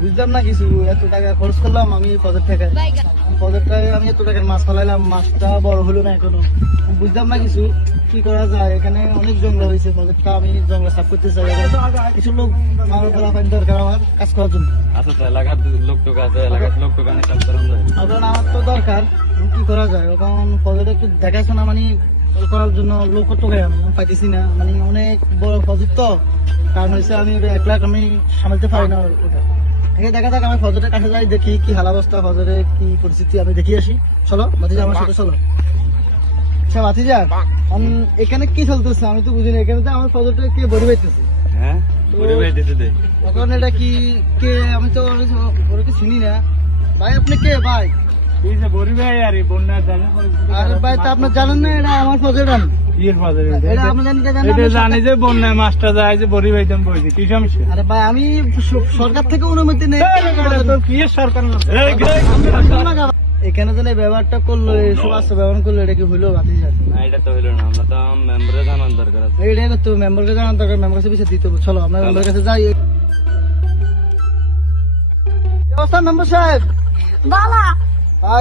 বুঝলাম না কিছু, এত টাকা খরচ করলাম আমি পদের থেকে, পদেরটায় আমি এত টাকার মাছ ফেলাইলাম, মাছটা বড় হলো না এখনো। বুঝলাম না কিছু কি করা যায়। এখানে অনেক জঙ্গল হয়েছে, পদেরটা আমি জঙ্গল সাফ করতে চাই। কিছু লোক আমার দরকার আমার কাজ করার জন্য। এখন আমার তো দরকার, কি করা যায় এখন পদের একটু দেখাশোনা মানে করার জন্য লোক তো আমি পাইতেছি না, মানে অনেক বড় প্রজেক্ট তো, কারণ হয়েছে আমি ওটা 1 লাখ আমি সামলাতে পারি না ওটা। দেখা যাক আমি ফজরের কাছে যাই, দেখি কি হাল অবস্থা, ফজরে কি পরিস্থিতি আমি দেখি আসি। চলো ভাতিজা আমার সাথে চলো। আচ্ছা ভাতিজা, এখানে কি চলতেছে আমি তো বুঝি না। এখানে তো আমার ফজরটা কে বড়ি পাইতেছে। এখন এটা কি কে, আমি তো ওরা চিনি না। ভাই আপনি কে ভাই? আরে ভাই তা আপনি জানেন না এটা আমার ফজর গান। জানি যে বন্যায় মাছটা যায় যে বড়ি বাইতাম বলছি, কি সমস্যা? আরে ভাই আমি সরকার থেকে অনুমতি নেই। কি সরকার? এখানে যেন এই ব্যবহারটা করলো, এসব আস্তে ব্যবহার করলো, এটা কি হইলো? এটা তো হইলো না, আমরা তো মেম্বারে জানার দরকার আছে। এইটাই তো মেম্বারকে জানার দরকার, মেম্বার কাছে বিষয় দিতে হবে। চলো আমরা মেম্বার কাছে যাই। কি অবস্থা মেম্বার সাহেব? বালা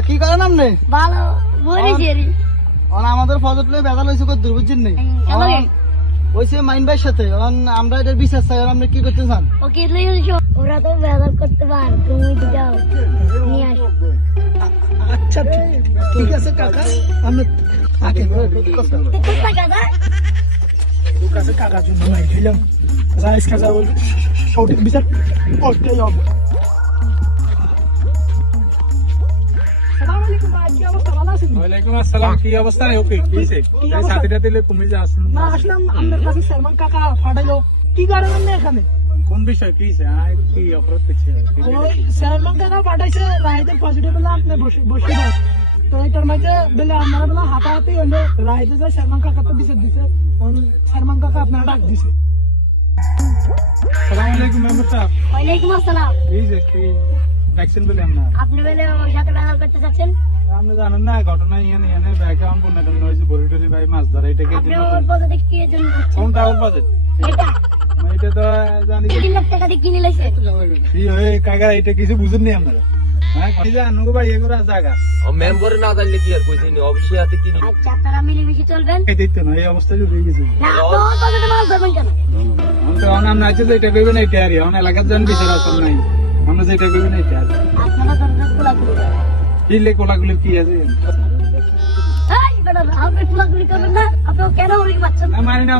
কি করেন আপনি? ভালো বলি জেরি আমাদের ফজর লয়ে বেদা লইছে কত দূর বুঝছেন নি? ওইসে মাইন ভাইয়ের সাথে আমরা এটার বিচার চাই। আপনি কি করতে চান? ওকে লইছো, ওরা তো ব্যবহার করতে পার, তুমি যাও নিয়ে আসো। আচ্ছা ঠিক আছে কাকা, আমি থাকেন কথা কাকা কাছে কাকা জন্য নাই দিলাম রাইস কাজা বল সঠিক বিচার করতেই হবে। ওয়ালাইকুম আসসালাম, কি অবস্থা? ওকে কি হইছে? এই সাথীটা দিলে তুমি যে আসুন না আসলাম আপনার কাছে। সালমান কাকা ফাটাইলো, কি করেন আপনি এখানে? কোন বিষয় কি হইছে? কি অপরাধ করছে? ওই সালমান কাকা ফাটাইছে রাইতের পজিটিভ বলে আপনি বসে না, তো এটার মাঝে বলে আমরা বলে হাতাহাতি হলো, রাইতে যায় সালমান কাকা তো বিচার দিছে, সালমান কাকা আপনার ডাক দিছে। আসসালামু আলাইকুম মেম্বার সাহেব। ওয়ালাইকুম আসসালাম। এই যে কি ভ্যাকসিন বলে আমরা আপনি বলে ওর সাথে ব্যবহার করতে চাচ্ছেন? আপনি জানেন না ঘটনা ইয়ানে ব্যাগে আমার বন্যা টন্যা হয়েছে, বড়ি টরি ভাই মাছ ধরা, এটাকে আপনি ওর পদে কি এর জন্য করছেন? কোনটা ওর বাজেট? এটা এটা তো জানি 3 লাখ টাকা দিয়ে কিনে লাইছে। কি হয় কাকা, এটা কিছু বুঝেননি আপনারা? হ্যাঁ কি জানো গো ভাই, এগুলো জায়গা মেম্বারে না জানলে কি আর কইছিনি, অবশ্যই হাতে কিনি আচ্ছা আপনারা মিলেমিশে চলবেন এই দেখতে না, এই অবস্থা যদি হয়ে গেছে না, তো ওর পদে মাল ধরবেন কেন? আমি তো অনাম নাইছে যে এটা কইবেন এইটা আর অন এলাকার জন বিচার আছে নাই, আমরা যেটা কইবেন এইটা আর আপনারা দরকার কোলাকুলি করেন। কি লে কোলাগুলি কি আছে? এই বেটা আপনি কোলাকুলি করবেন না, আপনি কেন ওরে বাচ্চা না মানি না